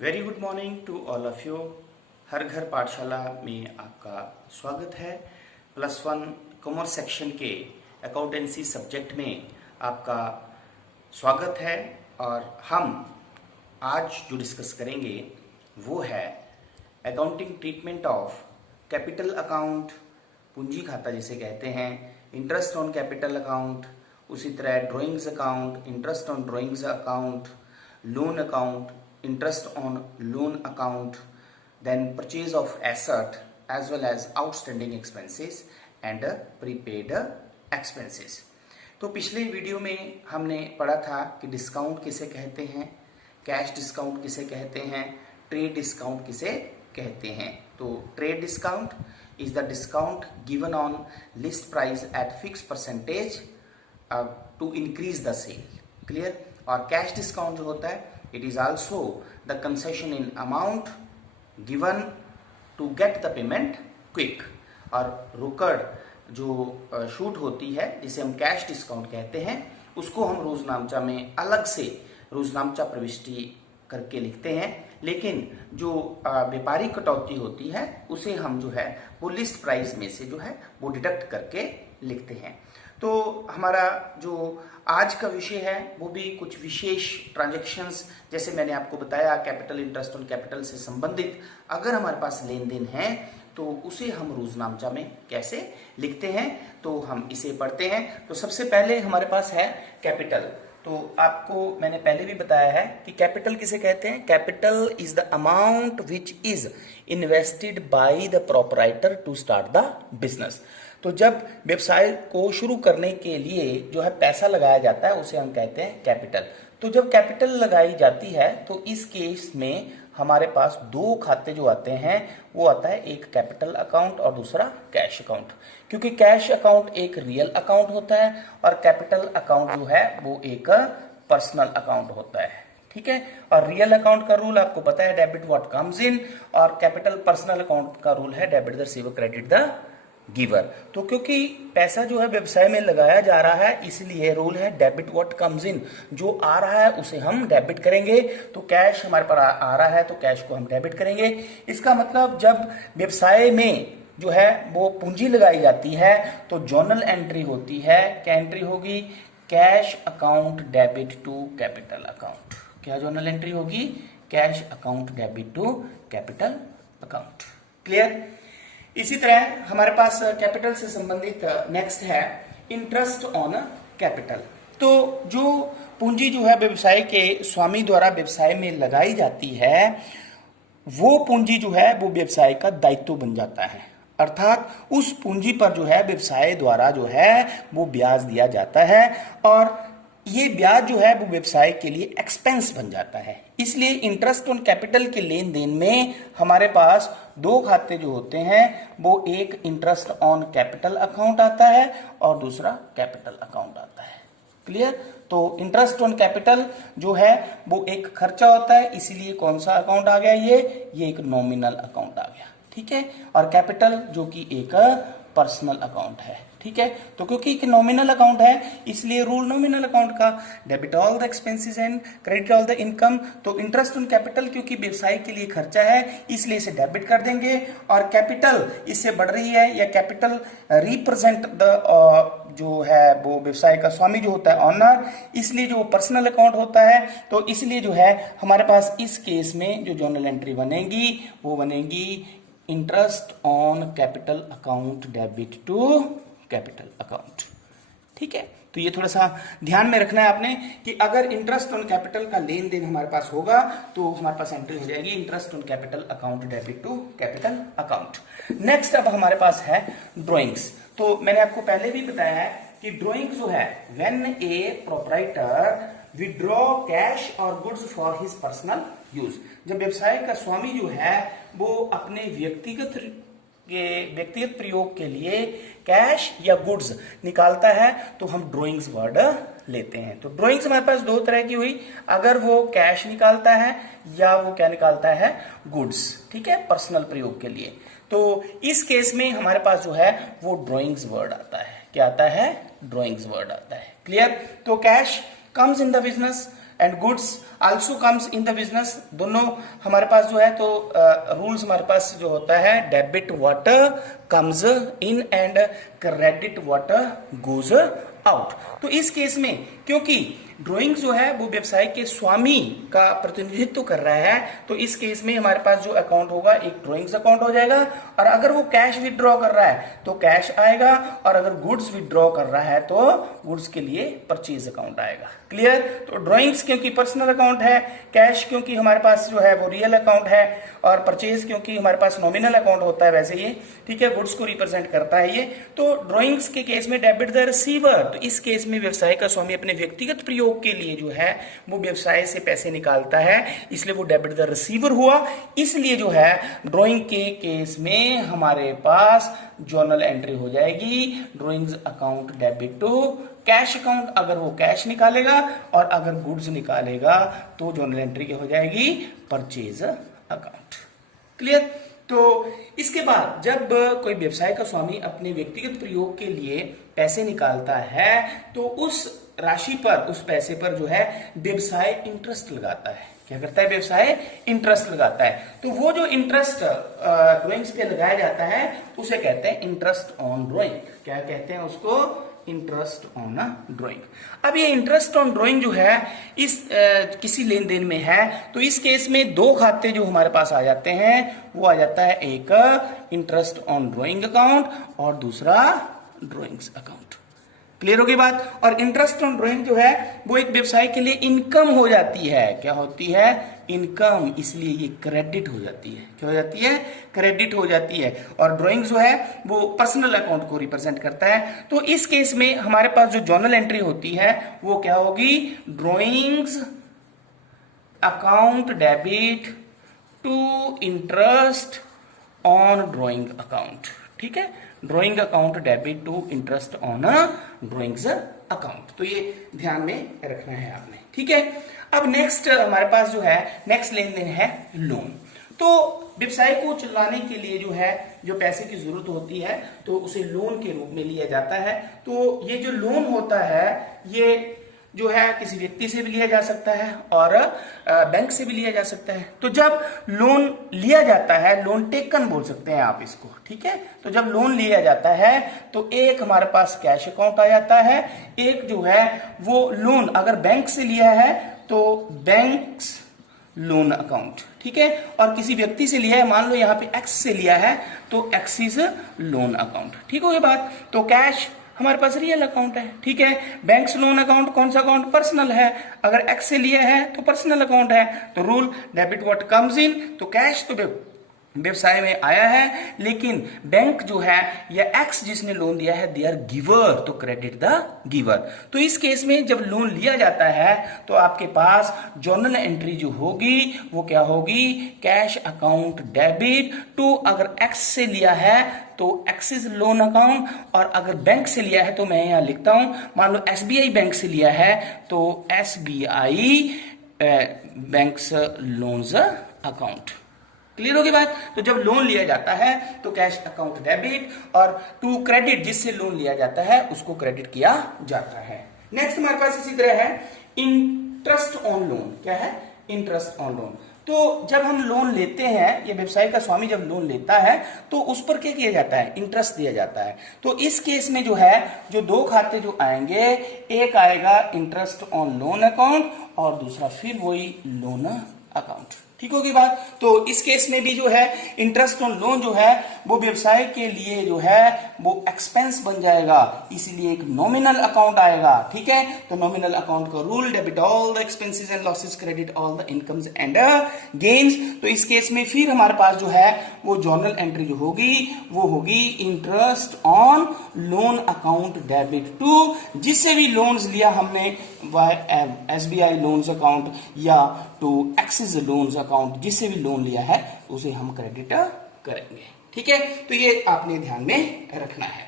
Very good morning to all of you. हर घर पाठशाला में आपका स्वागत है। +1 कॉमर्स सेक्शन के अकाउंटेंसी सब्जेक्ट में आपका स्वागत है। और हम आज जो डिस्कस करेंगे वो है accounting treatment of capital account, पूंजी खाता जिसे कहते हैं, इंटरेस्ट ऑन कैपिटल अकाउंट, उसी तरह drawings account, interest on drawings account, loan account, interest on loan account, then purchase of asset as well as outstanding expenses and prepaid expenses। तो पिछले video में हमने पढ़ा था कि डिस्काउंट किसे कहते हैं, कैश डिस्काउंट किसे कहते हैं, ट्रेड डिस्काउंट किसे कहते हैं। तो trade discount is the discount given on list price at fix percentage to increase the sale. Clear. और कैश डिस्काउंट जो होता है, it is also the concession in amount given to get the payment quick। और रोकड़ जो छूट होती है जिसे हम कैश डिस्काउंट कहते हैं, उसको हम रोजनामचा में अलग से रोजनामचा प्रविष्टि करके लिखते हैं, लेकिन जो व्यापारी कटौती होती है उसे हम जो है वो लिस्ट प्राइस में से जो है वो डिडक्ट करके लिखते हैं। तो हमारा जो आज का विषय है वो भी कुछ विशेष ट्रांजैक्शंस, जैसे मैंने आपको बताया कैपिटल, इंटरेस्ट ऑन कैपिटल से संबंधित अगर हमारे पास लेन देन है तो उसे हम रोजनामचा में कैसे लिखते हैं, तो हम इसे पढ़ते हैं। तो सबसे पहले हमारे पास है कैपिटल। तो आपको मैंने पहले भी बताया है कि कैपिटल किसे कहते हैं। Capital is the amount which is invested by the proprietor to start the business. तो जब व्यवसाय को शुरू करने के लिए जो है पैसा लगाया जाता है उसे हम कहते हैं कैपिटल। तो जब कैपिटल लगाई जाती है तो इस केस में हमारे पास दो खाते जो आते हैं, वो आता है एक कैपिटल अकाउंट और दूसरा कैश अकाउंट। क्योंकि कैश अकाउंट एक रियल अकाउंट होता है और कैपिटल अकाउंट जो है वो एक पर्सनल अकाउंट होता है। ठीक है। और रियल अकाउंट का रूल आपको पता है, डेबिट व्हाट कम्स इन, और कैपिटल पर्सनल अकाउंट का रूल है debit the receiver credit the giver. तो क्योंकि पैसा जो है व्यवसाय में लगाया जा रहा है, इसलिए रूल है डेबिट व्हाट कम्स इन, जो आ रहा है उसे हम डेबिट करेंगे। तो कैश हमारे पास आ रहा है तो कैश को हम डेबिट करेंगे। इसका मतलब जब व्यवसाय में जो है वो पूंजी लगाई जाती है तो जर्नल एंट्री होती है। क्या एंट्री होगी? Cash account debit to capital account. क्या जर्नल एंट्री होगी? Cash account debit to capital account. Clear. इसी तरह हमारे पास कैपिटल से संबंधित नेक्स्ट है इंटरेस्ट ऑन कैपिटल। तो जो पूंजी जो है व्यवसाय के स्वामी द्वारा व्यवसाय में लगाई जाती है, वो पूंजी जो है वो व्यवसाय का दायित्व बन जाता है। अर्थात उस पूंजी पर जो है व्यवसाय द्वारा जो है वो ब्याज दिया जाता है और ये ब्याज जो है वो व्यवसाय के लिए एक्सपेंस बन जाता है। इसलिए इंटरेस्ट ऑन कैपिटल के लेन देन में हमारे पास दो खाते जो होते हैं, वो एक इंटरेस्ट ऑन कैपिटल अकाउंट आता है और दूसरा कैपिटल अकाउंट आता है। क्लियर। तो इंटरेस्ट ऑन कैपिटल जो है वो एक खर्चा होता है, इसीलिए कौन सा अकाउंट आ गया? ये एक नॉमिनल अकाउंट आ गया। ठीक है। और कैपिटल जो कि एक पर्सनल अकाउंट है। ठीक है। तो क्योंकि एक नॉमिनल अकाउंट है इसलिए रूल नॉमिनल अकाउंट का, debit all the expenses and credit all the income. तो इंटरेस्ट ऑन कैपिटल क्योंकि व्यवसाय के लिए खर्चा है इसलिए इसे डेबिट कर देंगे, और कैपिटल इससे बढ़ रही है या कैपिटल रिप्रेजेंट द जो है वो व्यवसाय का स्वामी जो होता है ऑनर, इसलिए जो पर्सनल अकाउंट होता है। तो इसलिए जो है हमारे पास इस केस में जो जर्नल एंट्री बनेगी वो बनेगी interest on capital account debit to capital account. ठीक है। तो ये थोड़ा सा ध्यान में रखना है आपने कि अगर इंटरेस्ट ऑन कैपिटल का लेन देन हमारे पास होगा तो हमारे पास एंट्री हो जाएगी interest on capital account debit to capital account. Next अब हमारे पास है ड्राइंग्स। तो मैंने आपको पहले भी बताया है कि ड्राइंग जो है, when a proprietor withdraw cash और goods for his personal use, जब व्यवसाय का स्वामी जो है वो अपने व्यक्तिगत प्रयोग के लिए कैश या गुड्स निकालता है तो हम ड्राइंग्स वर्ड लेते हैं। तो ड्राइंग्स हमारे पास दो तरह की हुई, अगर वो कैश निकालता है या वो क्या निकालता है? गुड्स। ठीक है। पर्सनल प्रयोग के लिए। तो इस केस में हमारे पास जो है वो ड्राइंग्स वर्ड आता है। क्या आता है? ड्राइंग्स वर्ड आता है। क्लियर। तो cash comes in the business, and goods also comes in the business, दोनों हमारे पास जो है तो रूल्स हमारे पास जो होता है debit what comes in and credit what goes out. तो इस केस में क्योंकि ड्राइंग जो है वो व्यवसाय के स्वामी का प्रतिनिधित्व कर रहा है, तो इस केस में हमारे पास जो अकाउंट होगा एक ड्राइंग्स अकाउंट हो जाएगा, और अगर वो कैश विथड्रॉ कर रहा है तो कैश आएगा, और अगर गुड्स विथड्रॉ कर रहा है तो गुड्स के लिए परचेज अकाउंट आएगा। क्लियर? तो ड्राइंग्स क्योंकि पर्सनल अकाउंट है, कैश क्योंकि हमारे पास जो है वो रियल अकाउंट है, और परचेज क्योंकि हमारे पास नॉमिनल अकाउंट होता है वैसे ये, ठीक है, गुड्स को रिप्रेजेंट करता है ये। तो ड्राइंग्स के केस में डेबिट द रिसीवर, तो इस केस में व्यवसाय का स्वामी अपने व्यक्तिगत प्रयोग के लिए जो है वो व्यवसाय से पैसे निकालता है, इसलिए वो डेबिट द रिसीवर हुआ। इसलिए जो है ड्राइंग के केस में हमारे पास जर्नल एंट्री हो जाएगी drawings account debit to cash account, अगर वो कैश निकालेगा, और अगर गुड्स निकालेगा तो जर्नल एंट्री क्या हो जाएगी परचेज अकाउंट। क्लियर? तो इसके बाद जब कोई व्यवसाय का स्वामी अपने व्यक्तिगत प्रयोग के लिए पैसे निकालता है तो उस राशि पर, उस पैसे पर जो है व्यवसाय इंटरेस्ट लगाता है। क्या करता है? व्यवसाय इंटरेस्ट लगाता है। तो वो जो इंटरेस्ट ड्राइंग्स पे लगाया जाता है उसे कहते हैं इंटरेस्ट ऑन ड्राइंग। क्या कहते हैं उसको? Interest on drawing. अब ये इंटरेस्ट ऑन ड्राइंग जो है इस किसी लेन देन में है, तो इस केस में दो खाते जो हमारे पास आ जाते हैं, वो आ जाता है एक इंटरेस्ट ऑन ड्राइंग अकाउंट और दूसरा ड्राइंग्स अकाउंट। क्लियर होगी बात? और इंटरेस्ट ऑन ड्राइंग जो है वो एक व्यवसाय के लिए इनकम हो जाती है। क्या होती है? इनकम, इसलिए ये क्रेडिट हो जाती है। क्या हो जाती है? क्रेडिट हो जाती है। और ड्राइंग जो है वो पर्सनल अकाउंट को रिप्रेजेंट करता है। तो इस केस में हमारे पास जो जर्नल एंट्री होती है वो क्या होगी? Drawings account debit to interest on drawing account. ठीक है, drawing account debit to interest on drawings account. तो ये ध्यान में रखना है आपने। ठीक है, अब नेक्स्ट हमारे पास जो है नेक्स्ट लेन देन है लोन। तो व्यवसाय को चलाने के लिए जो है जो पैसे की जरूरत होती है तो उसे लोन के रूप में लिया जाता है। तो ये जो लोन होता है ये जो है किसी व्यक्ति से भी लिया जा सकता है और बैंक से भी लिया जा सकता है। तो जब लोन लिया जाता है, लोन टेकन बोल सकते हैं आप इसको। ठीक है, तो जब लोन लिया जाता है तो एक हमारे पास कैश अकाउंट आ जाता है, एक जो है वो लोन अगर बैंक से लिया है तो बैंक्स लोन अकाउंट। ठीक है, और किसी व्यक्ति से लिया है, मान लो यहाँ पे एक्स से लिया है तो एक्सिस लोन अकाउंट। ठीक हो ये बात? तो कैश हमारे पास रियल अकाउंट है। ठीक है, बैंक्स लोन अकाउंट कौन सा अकाउंट? पर्सनल है। अगर एक्स से लिया है तो पर्सनल अकाउंट है। तो rule debit what comes in, तो कैश तो व्यवसाय में आया है, लेकिन बैंक जो है या एक्स जिसने लोन दिया है दे आर गिवर, तो क्रेडिट द गिवर। तो इस केस में जब लोन लिया जाता है तो आपके पास जर्नल एंट्री जो होगी वो क्या होगी? कैश अकाउंट डेबिट टू, अगर एक्स से लिया है तो एक्सिस लोन अकाउंट, और अगर बैंक से लिया है तो मैं यहां लिखता हूं, मान लो एसबीआई बैंक से लिया है तो SBI banks loans account. Clear होगी बात? तो जब लोन लिया जाता है तो कैश अकाउंट डेबिट, और टू क्रेडिट जिससे लोन लिया जाता है उसको क्रेडिट किया जाता है। नेक्स्ट हमारे पास इसी तरह है इंटरेस्ट ऑन लोन। क्या है? Interest on loan. तो जब हम लोन लेते हैं, ये व्यवसाय का स्वामी जब लोन लेता है तो उस पर क्या किया जाता है? इंटरेस्ट दिया जाता है। तो इस केस में जो है जो दो खाते जो आएंगे, एक आएगा इंटरेस्ट ऑन लोन अकाउंट और दूसरा फिर वही लोन अकाउंट। ठीक होगी बात? तो इस केस में भी जो है इंटरेस्ट ऑन लोन जो है वो व्यवसाय के लिए जो है वो एक्सपेंस बन जाएगा, इसीलिए एक नॉमिनल अकाउंट आएगा। ठीक है, तो नॉमिनल अकाउंट का rule debit all the expenses and losses, credit all the incomes and gains. तो इस केस में फिर हमारे पास जो है वो जर्नल एंट्री जो होगी वो होगी interest on loan account debit to, जिससे भी लोन्स लिया हमने एसबीआई लोन्स अकाउंट या टू एक्सिस लोन्स अकाउंट, जिससे भी लोन लिया है उसे हम क्रेडिट करेंगे। ठीक है, तो ये आपने ध्यान में रखना है।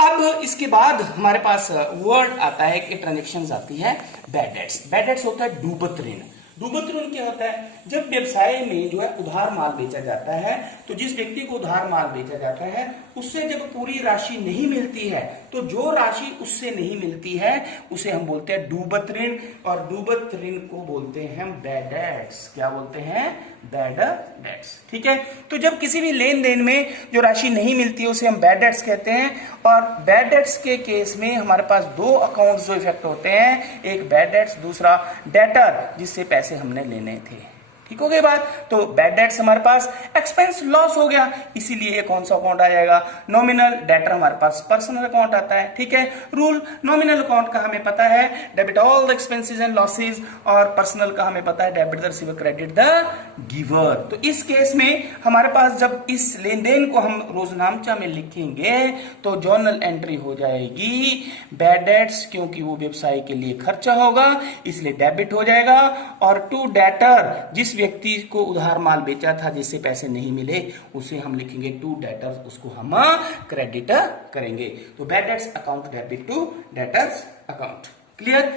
अब इसके बाद हमारे पास वर्ड आता है कि ट्रांजेक्शन्स आती है बैड डेट्स। बैड डेट्स होता है डूबत ऋण। डूबत ऋण क्या होता है? जब व्यवसाय में जो है उधार माल बेचा जाता है, तो जिस व्यक्ति को उधार माल बेचा जाता है उससे जब पूरी राशि नहीं मिलती है, तो जो राशि उससे नहीं मिलती है उसे हम बोलते हैं डूबत ऋण, और डूबत ऋण को बोलते हैं हम बैड डेट्स। क्या बोलते हैं? Bad debts. ठीक है, तो जब किसी भी लेन देन में जो राशि नहीं मिलती है उसे हम बैड डेट्स कहते हैं। और बैड डेट्स के केस में हमारे पास दो अकाउंट्स जो इफेक्ट होते हैं, एक बैड डेट्स, दूसरा डेटर जिससे पैसे हमने लेने थे। ठीक हो गई बात? तो बैड डेट्स हमारे पास एक्सपेंस लॉस हो गया, इसीलिए कौन सा अकाउंट आ जाएगा? नॉमिनल। डेटर हमारे पास पर्सनल अकाउंट आता है। ठीक है, रूल नॉमिनल अकाउंट का हमें पता है debit all the expenses and losses, और पर्सनल का हमें पता है debit the receiver credit the giver. तो इस केस में हमारे पास जब इस लेन देन को हम रोजनामचा में लिखेंगे तो जर्नल एंट्री हो जाएगी बैड डेट्स, क्योंकि वो व्यवसाय के लिए खर्चा होगा इसलिए डेबिट हो जाएगा। और टू डेटर, जिस व्यक्ति को उधार माल बेचा था जिससे पैसे नहीं मिले उसे हम लिखेंगे टू डेटर्स, उसको हम क्रेडिट करेंगे। तो bad debts account debit to debtors account. Clear?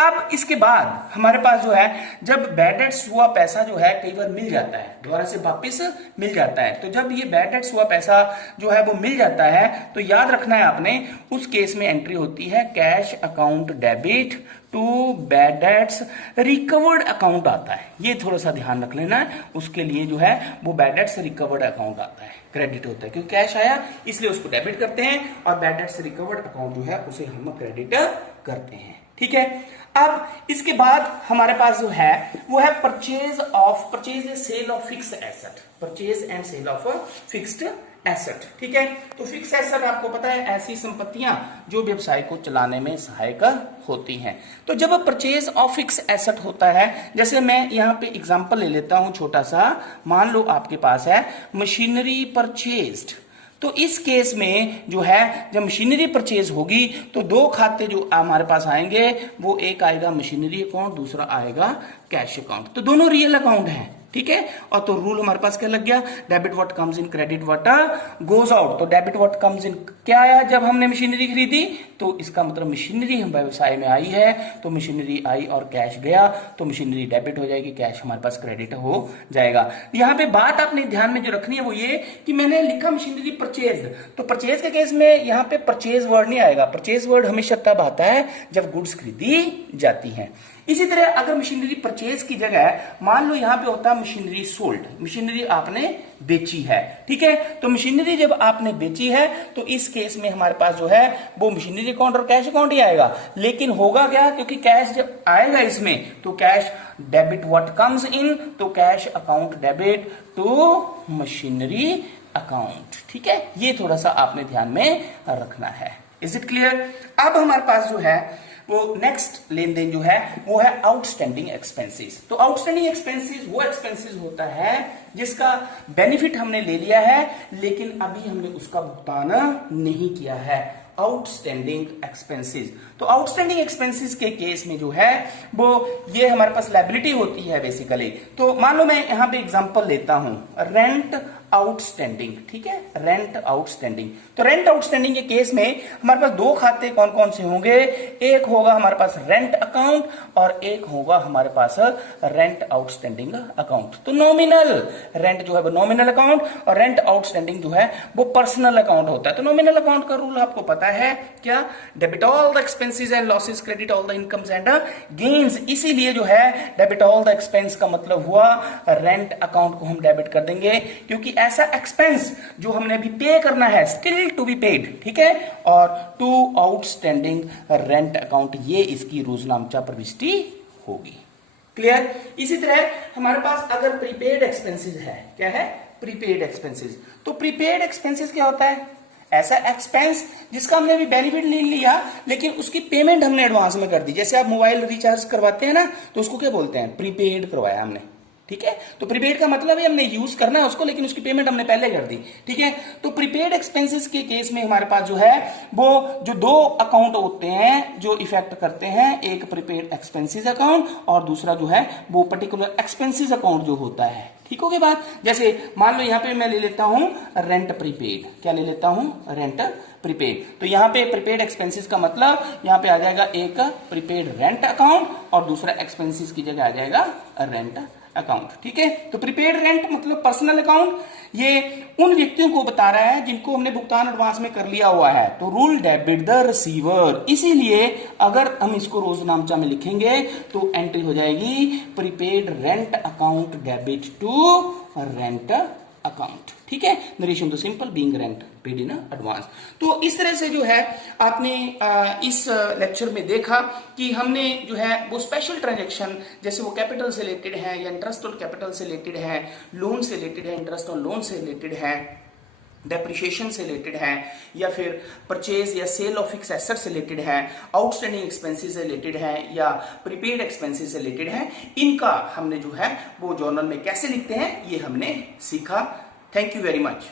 अब इसके बाद हमारे पास जो है जब बैड डेट्स हुआ पैसा जो है कई बार मिल जाता है, दोबारा से वापस मिल जाता है, तो जब ये बैड डेट्स हुआ पैसा जो है वो मिल जाता है तो याद रखना है आपने, उस केस में एंट्री होती है cash account debit to bad debts recovered account आता है। ये थोड़ा सा ध्यान रख लेना है, उसके लिए जो है वो बैड डेट्स रिकवर्ड अकाउंट आता है, क्रेडिट होता है, क्योंकि कैश आया इसलिए उसको डेबिट करते हैं, और बैड डेट्स रिकवर्ड अकाउंट जो है उसे हम क्रेडिट करते हैं। ठीक है, अब इसके बाद हमारे पास जो है वो है purchase and sale of fixed asset, purchase and sale of fixed asset. ठीक है, तो फिक्स एसेट आपको पता है ऐसी संपत्तियां जो व्यवसाय को चलाने में सहायक होती हैं। तो जब परचेज ऑफ फिक्स एसेट होता है, जैसे मैं यहां पे एग्जांपल ले लेता हूं छोटा सा, मान लो आपके पास है मशीनरी परचेज्ड, तो इस केस में जो है जब मशीनरी परचेज होगी तो दो खाते जो हमारे पास आएंगे, वो एक आएगा मशीनरी अकाउंट, दूसरा आएगा कैश अकाउंट, तो दोनों रियल अकाउंट हैं। ठीक है, और तो रूल हमारे पास क्या लग गया? Debit what comes in, credit what goes out. तो डेबिट व्हाट कम्स इन क्या आया? जब हमने मशीनरी खरीदी तो इसका मतलब मशीनरी हम व्यवसाय में आई है, तो मशीनरी आई और कैश गया, तो मशीनरी डेबिट हो जाएगी, कैश हमारे पास क्रेडिट हो जाएगा। यहाँ पे बात आपने ध्यान में जो रखनी है वो ये कि मैंने लिखा मशीनरी परचेज, तो परचेज के केस में यहाँ पे परचेज वर्ड नहीं आएगा। परचेज वर्ड हमेशा तब आता है जब गुड्स खरीदी जाती है। इसी तरह अगर मशीनरी परचेज की जगह मान लो यहां पे होता है मशीनरी सोल्ड, मशीनरी आपने बेची है। ठीक है, तो मशीनरी जब आपने बेची है तो इस केस में हमारे पास जो है वो मशीनरी अकाउंट और कैश अकाउंट ही आएगा, लेकिन होगा क्या, क्योंकि कैश जब आएगा इसमें तो cash debit what comes in, तो cash account debit to machinery account. ठीक है, ये थोड़ा सा आपने ध्यान में रखना है। Is it clear? अब हमारे पास जो है वो नेक्स्ट लेन देन जो है वो है आउटस्टैंडिंग एक्सपेंसेस। तो आउटस्टैंडिंग एक्सपेंसेस वो एक्सपेंसेस होता है जिसका बेनिफिट हमने ले लिया है लेकिन अभी हमने उसका भुगतान नहीं किया है, आउटस्टैंडिंग एक्सपेंसेस। तो आउटस्टैंडिंग एक्सपेंसेस के केस में जो है वो ये हमारे पास लायबिलिटी होती है बेसिकली। तो मान लो मैं यहां पे एग्जांपल लेता हूं, रेंट आउटस्टैंडिंग। ठीक है, रेंट आउटस्टैंडिंग। तो रेंट आउटस्टैंडिंग के केस में हमारे पास दो खाते कौन कौन से होंगे? एक होगा हमारे पास रेंट अकाउंट और एक होगा हमारे पास रेंट आउटस्टैंडिंग अकाउंट। तो नॉमिनल रेंट जो है वो नॉमिनल अकाउंट और रेंट आउटस्टैंडिंग जो है वो पर्सनल अकाउंट होता है। तो नॉमिनल अकाउंट का रूल आपको पता है क्या? Debit all the expenses and losses, credit all the incomes and gains. इसीलिए जो है डेबिट ऑल द एक्सपेंस का मतलब हुआ रेंट अकाउंट को हम डेबिट कर देंगे, क्योंकि ऐसा एक्सपेंस जो हमने अभी पे करना है, स्टिल टू बी पेड। ठीक है, और टू आउटस्टैंडिंग रेंट अकाउंट, ये इसकी रोजनामचा प्रविष्टि होगी। क्लियर? इसी तरह हमारे पास अगर प्रीपेड एक्सपेंसेस है, क्या है? Prepaid expenses. तो प्रीपेड एक्सपेंसेस क्या होता है? ऐसा एक्सपेंस जिसका हमने अभी बेनिफिट नहीं लिया लेकिन उसकी पेमेंट हमने एडवांस में कर दी। जैसे आप मोबाइल रिचार्ज करवाते हैं ना, तो उसको क्या बोलते हैं? प्रीपेड करवाया हमने। ठीक है, तो प्रीपेड का मतलब है हमने यूज करना है उसको लेकिन उसकी पेमेंट हमने पहले कर दी। ठीक है, तो प्रीपेड एक्सपेंसेस के केस में हमारे पास जो है वो जो दो अकाउंट होते हैं जो इफेक्ट करते हैं, एक प्रीपेड एक्सपेंसेस अकाउंट और दूसरा जो है वो पर्टिकुलर एक्सपेंसेस अकाउंट जो होता है। ठीक हो गई बात। जैसे मान लो यहाँ पे मैं ले लेता हूं रेंट प्रीपेड, क्या ले लेता हूं, रेंट प्रीपेड। तो यहाँ पे प्रीपेड एक्सपेंसेस का मतलब यहाँ पे आ जाएगा एक प्रीपेड रेंट अकाउंट और दूसरा एक्सपेंसेस की जगह आ जाएगा रेंट अकाउंट। ठीक है, तो प्रीपेड रेंट मतलब पर्सनल अकाउंट, ये उन व्यक्तियों को बता रहा है जिनको हमने भुगतान एडवांस में कर लिया हुआ है। तो रूल डेबिट द रिसीवर, इसीलिए अगर हम इसको रोज नामचा में लिखेंगे तो एंट्री हो जाएगी prepaid rent account debit to rent account. ठीक है, नरेशन तो simple, being rent paid in advance. तो इस तरह से जो है आपने इस लेक्चर में देखा कि हमने जो है वो स्पेशल ट्रांजैक्शन, जैसे वो कैपिटल से रिलेटेड है या इंटरेस्ट ऑन कैपिटल से रिलेटेड है, लोन से रिलेटेड है, इंटरेस्ट ऑन लोन से रिलेटेड है, डेप्रिशिएशन से रिलेटेड है, या फिर परचेज या सेल ऑफ फिक्स एसेट से रिलेटेड है, आउटस्टैंडिंग एक्सपेंसेस से रिलेटेड है, या प्रीपेड एक्सपेंसेस से रिलेटेड है, इनका हमने जो है वो जर्नल में कैसे लिखते हैं ये हमने सीखा। Thank you very much.